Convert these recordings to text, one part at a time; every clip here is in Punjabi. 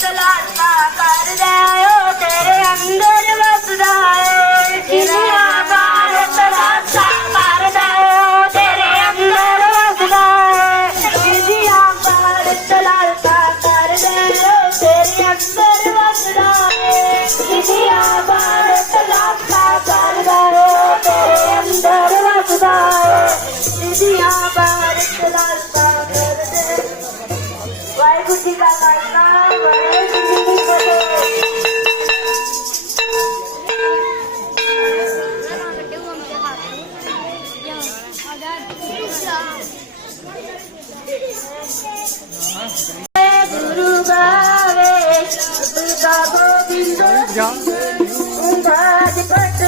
ਕਰ ਲੈ ਓ ਤੇਰੇ ਅੰਦਰ ਵਸਦਾ ગુરુ ગાવે ગોવિંદ પટ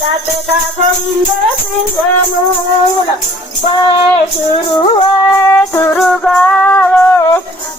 রাতটা গোবিন্দ সিংহ মূল গুরু গুরু গালে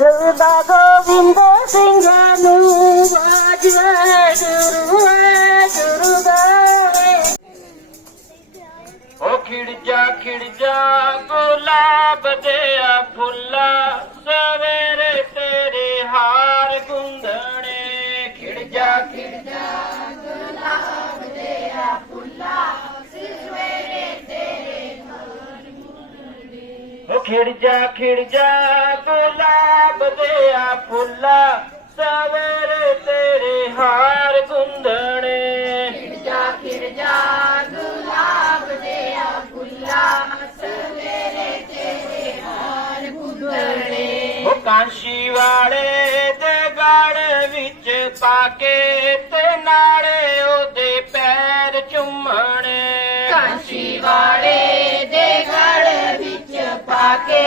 রাতটা গোবিন্দ সিংহ মূল গুরু গুরু গালে ও খিড় যা খিড় যা গোলাপ দেয়া ফুল্লা ਗੁਰੂ ਗੁਰੂ ਗਾਏ ਓ ਖਿੜ ਜਾ ਖਿੜ ਜਾ, ਗੁਲਾਬ ਦੇ ਆ ਫੁੱਲਾ। ਸਵੇਰੇ ਤੇਰੇ ਹਾਰ ਗੁੰਦਣੇ ਖਿੜ ਜਾ ਖਿੜ ਜਾ ਓ ਖਿੜ ਜਾ ਖਿੜ ਜਾ ਗੁਲਾਬ ਦੇ ਆ ਫੁੱਲਾ। ਸਵੇਰੇ ਤੇਰੇ ਹਾਰ ਗੁੰਦਣੇ ਉਹ ਕਾਂਸ਼ੀ ਵਾਲੇ ਦੇ ਗੜ ਵਿੱਚ ਪਾ ਕੇ ਤੇ ਨਾਲੇ ਉਹਦੇ ਪੈਰ ਚੁੰਮਣੇ। ਕਾਂਸ਼ੀ ਵਾਲੇ ਦੇ ਗੜ ਵਿੱਚ ਪਾ ਕੇ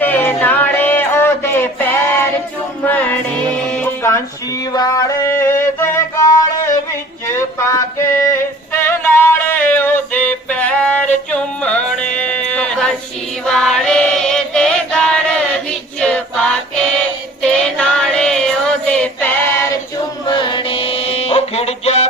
ਤੇ ਨਾਲੇ ਉਹਦੇ ਪੈਰ ਚੁੰਮਣੇ। ਉਹ ਕਾਂਸ਼ੀ ਵਾਲੇ ਦੇ ਗੜ ਵਿੱਚ ਪਾ ਕੇ ਤੇ ਨਾਲੇ ਉਹਦੇ ਪੈਰ ਚੁੰਮਣੇ। ਕਾਂਸ਼ੀ ਵਾਲੇ ਪਾ ਤੇ ਨਾਲੇ ਉਹਦੇ ਪੈਰ ਚੁੰਮਣੇ। ਉਹ ਖਿੜ ਖਿੜ ਜਾ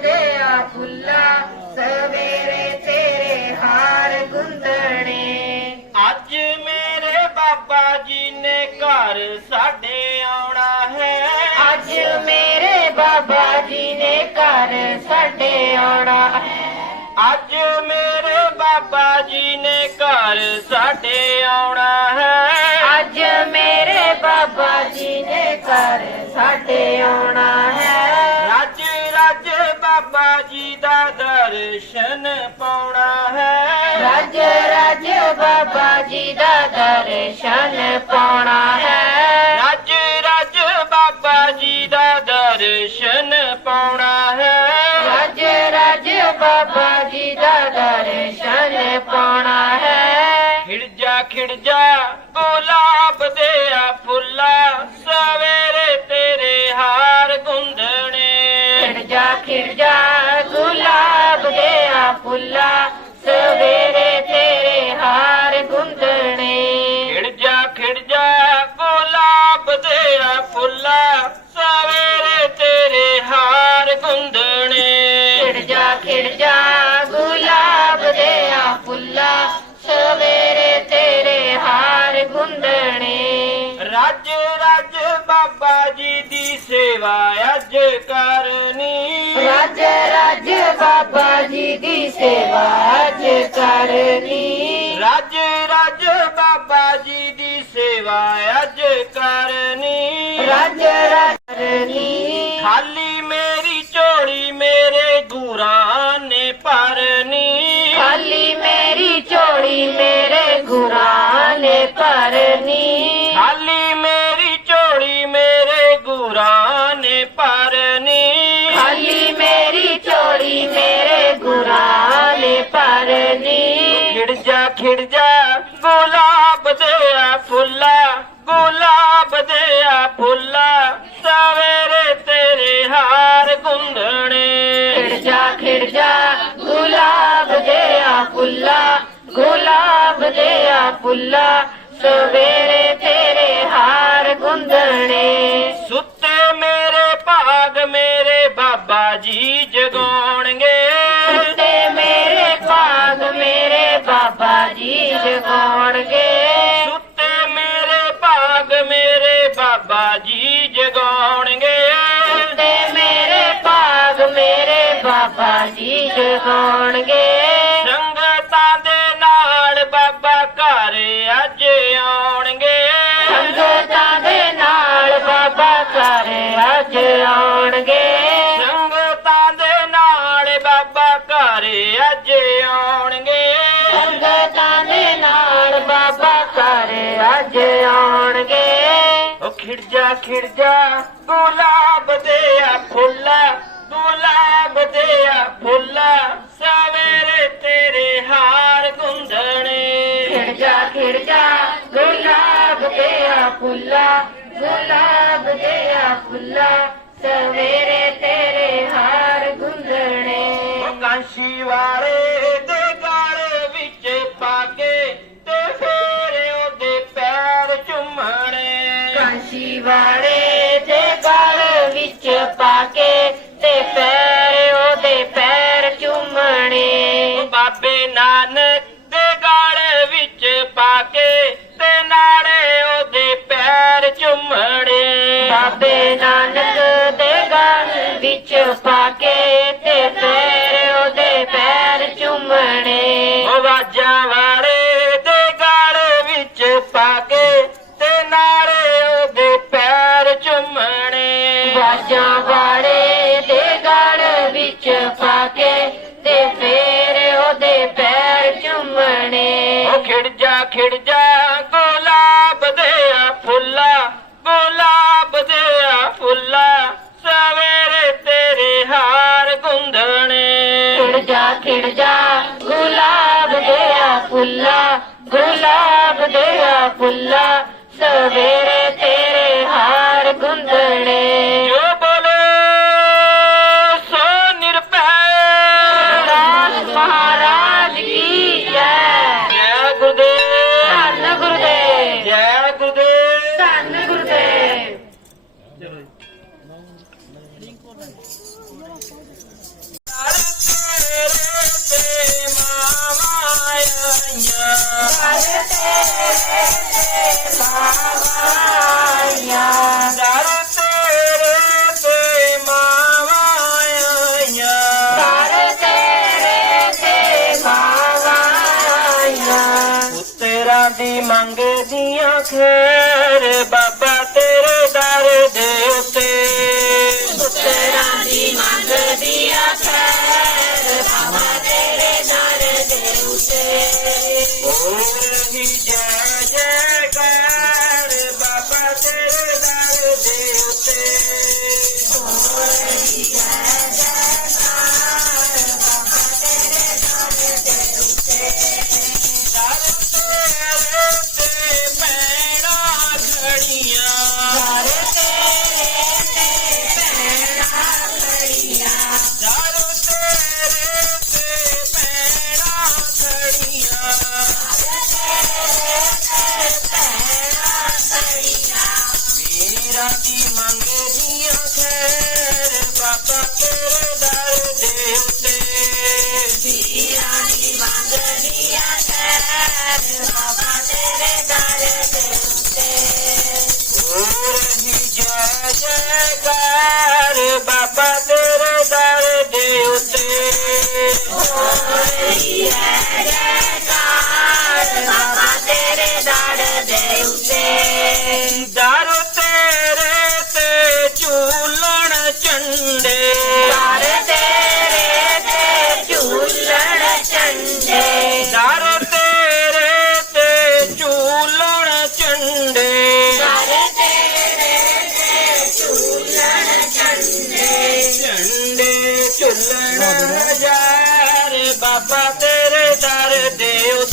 ਗੁਲਾਬ ਦੇ ਆ ਫੁੱਲਾ ਸਵੇਰੇ ਤੇਰੇ ਹਾਰ ਗੁੰਦਣੇ। ਅੱਜ ਮੇਰੇ ਬਾਬਾ ਜੀ ਨੇ ਘਰ ਸਾਡੇ ਆਉਣਾ ਹੈ। ਅੱਜ ਮੇਰੇ ਬਾਬਾ ਜੀ ਨੇ ਘਰ ਸਾਡੇ ਆਉਣਾ ਹੈ। ਅੱਜ ਮੇਰੇ ਬਾਬਾ ਜੀ ਨੇ ਘਰ ਸਾਡੇ ਆਉਣਾ ਹੈ। ਅੱਜ ਮੇਰੇ ਬਾਬਾ ਜੀ ਨੇ ਘਰ ਸਾਡੇ ਆਉਣਾ ਹੈ। ਦਰਸ਼ਨ ਪਾਉਣਾ ਹੈ। ਰੱਜ ਰੱਜ ਬਾਬਾ ਜੀ ਦਾ ਦਰਸ਼ਨ ਪਾਉਣਾ ਹੈ। ਰੱਜ ਰੱਜ ਬਾਬਾ ਜੀ ਦਾ ਦਰਸ਼ਨ ਪਾਉਣਾ ਹੈ। ਰੱਜ ਰੱਜ ਬਾਬਾ ਜੀ ਦਾ ਦਰਸ਼ਨ ਪਾਉਣਾ ਹੈ। ਖਿੜ ਜਾ ਖਿੜ ਜਾ ਗੁਲਾਬ ਦੇ ਆ ਫੁੱਲਾ ਸਵੇਰੇ ਫੁੱਲਾ ਸਵੇਰੇ ਤੇਰੇ ਹਾਰ ਗੁੰਦਣੇ। ਖਿੜ ਜਾ ਖਿੜ ਜਾ ਗੁਲਾਬ ਦੇ ਆ ਫੁੱਲਾ ਸਵੇਰੇ ਤੇਰੇ ਹਾਰ ਗੁੰਦਣੇ। ਖਿੜ ਜਾ ਖਿੜ ਜਾ ਗੁਲਾਬ ਦੇ ਆ ਫੁੱਲਾ ਸਵੇਰੇ ਤੇਰੇ ਹਾਰ ਗੁੰਦਣੇ। ਰੱਜ ਰੱਜ ਬਾਬਾ ਜੀ ਦੀ ਸੇਵਾ ਬਾਬਾ ਜੀ ਦੀ ਸੇਵਾ ਅੱਜ ਕਰਨੀ। ਰੱਜ ਰੱਜ ਬਾਬਾ ਜੀ ਦੀ ਸੇਵਾ ਅੱਜ ਕਰਨੀ। ਰੱਜ ਰੱਜ ਕਰਨੀ। ਖਾਲੀ ਮੇਰੀ ਫੁੱਲਾ ਗੁਲਾਬ ਦੇ ਆ ਫੁੱਲਾ ਸਵੇਰੇ ਤੇਰੇ ਹਾਰ ਗੁੰਦਣੇ। ਖਿੜ ਜਾ ਖਿੜ ਜਾ ਗੁਲਾਬ ਦੇ ਆ ਫੁੱਲਾ ਗੁਲਾਬ ਦੇ ਆ ਫੁੱਲਾ ਸਵੇਰੇ ਤੇਰੇ ਹਾਰ ਗੁੰਦਣੇ। ਸੁੱਤੇ ਮੇਰੇ ਭਾਗ ਮੇਰੇ ਬਾਬਾ ਜੀ ਜਗਾਉਣਗੇ। ਤੇ ਮੇਰੇ ਭਾਗ ਮੇਰੇ ਬਾਬਾ ਜੀ ਜਗਾਉਣਗੇ। ਬਾਬਾ ਜੀ ਜਗਾਉਣਗੇ ਸੰਗਤਾਂ ਦੇ ਨਾਲ ਬਾਬਾ ਘਰ ਅੱਜ ਆਉਣਗੇ। ਸੰਗਤਾਂ ਦੇ ਨਾਲ ਬਾਬਾ ਘਰ ਅੱਜ ਆਉਣਗੇ। ਸੰਗਤਾਂ ਦੇ ਨਾਲ ਬਾਬਾ ਘਰ ਅੱਜ ਆਉਣਗੇ। ਸੰਗਤਾਂ ਦੇ ਨਾਲ ਬਾਬਾ ਘਰ ਅੱਜ ਆਉਣਗੇ। ਉਹ ਖਿੜ ਜਾ ਖਿੜ ਜਾ ਗੁਲਾਬ ਦੇ ਆ ਫੁੱਲਾ। ਗੁਲਾਬ ਦੇ ਆ ਫੁੱਲਾ ਸਵੇਰੇ ਤੇਰੇ ਹਾਰ ਗੁੰਦਣੇ। ਖਿੜ ਜਾ ਖਿੜ ਜਾ ਗੁਲਾਬ ਦੇ ਆ ਫੁੱਲਾ ਗੁਲਾਬ ਦੇ ਆ ਫੁੱਲਾ ਸਵੇਰੇ ਤੇਰੇ ਹਾਰ ਗੁੰਦਣੇ। ਕਾਂਸ਼ੀ ਵਾਲੇ ਬਾਬੇ ਨਾਨਕ ਦੇ ਗਲ ਵਿੱਚ ਪਾ ਕੇ ਤੇ ਫੇਰ ਉਹਦੇ ਪੈਰ ਚੁੰਮਣੇ। ਆਵਾਜ਼ਾਂ ਵਾਲੇ ਦੇ ਗਲ ਵਿੱਚ ਪਾ ਕੇ ਤੇ ਨਾਲੇ ਉਹਦੇ ਪੈਰ ਚੁੰਮਣੇ। ਆਵਾਜ਼ਾਂ ਵਾਲੇ ਦੇ ਗਲ ਵਿੱਚ ਪਾ ਕੇ ਤੇ ਫੇਰ ਉਹਦੇ ਪੈਰ ਚੁੰਮਣੇ। ਉਹ ਖਿੜ ਜਾ ਖਿੜ ਜਾ जा गुलाब देया फुल्ला गुलाब देया फुल्ला सवेरे दी मंग दिया खेर बाबा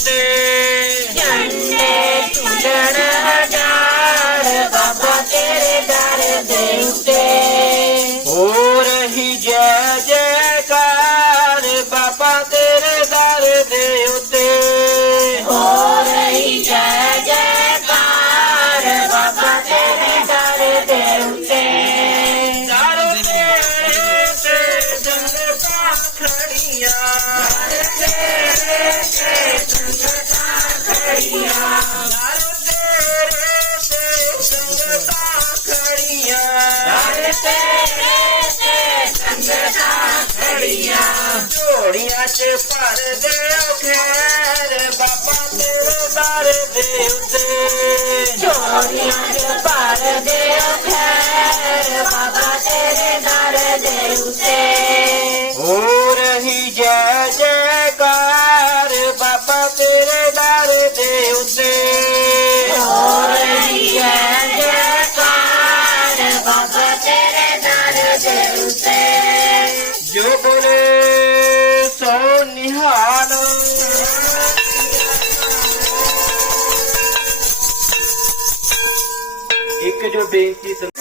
Thursday. ਖੜੀਆਂ ਦਰ ਤੇਰੇ ਤੇ ਸੰਗਤਾਂ ਖੜੀਆਂ ਦਰ ਤੇਰੇ ਤੇ ਸੰਗਤਾਂ ਖੜੀਆਂ ਝੋਲੀਆਂ 'ਚ ਭਰਦੇ ਖੈਰ ਬਾਬਾ ਤੇਰੇ ਦਰ ਦੇ ਉੱਤੇ ਝੋਲੀਆਂ 'ਚ ਭਰਦੇ ਖੈਰ ਬਾਬਾ ਤੇਰੇ ਦਰ ਦੇ ਉੱਤੇ ਹੋ ਰਹੀ ਜੈ ਜੈ bem que você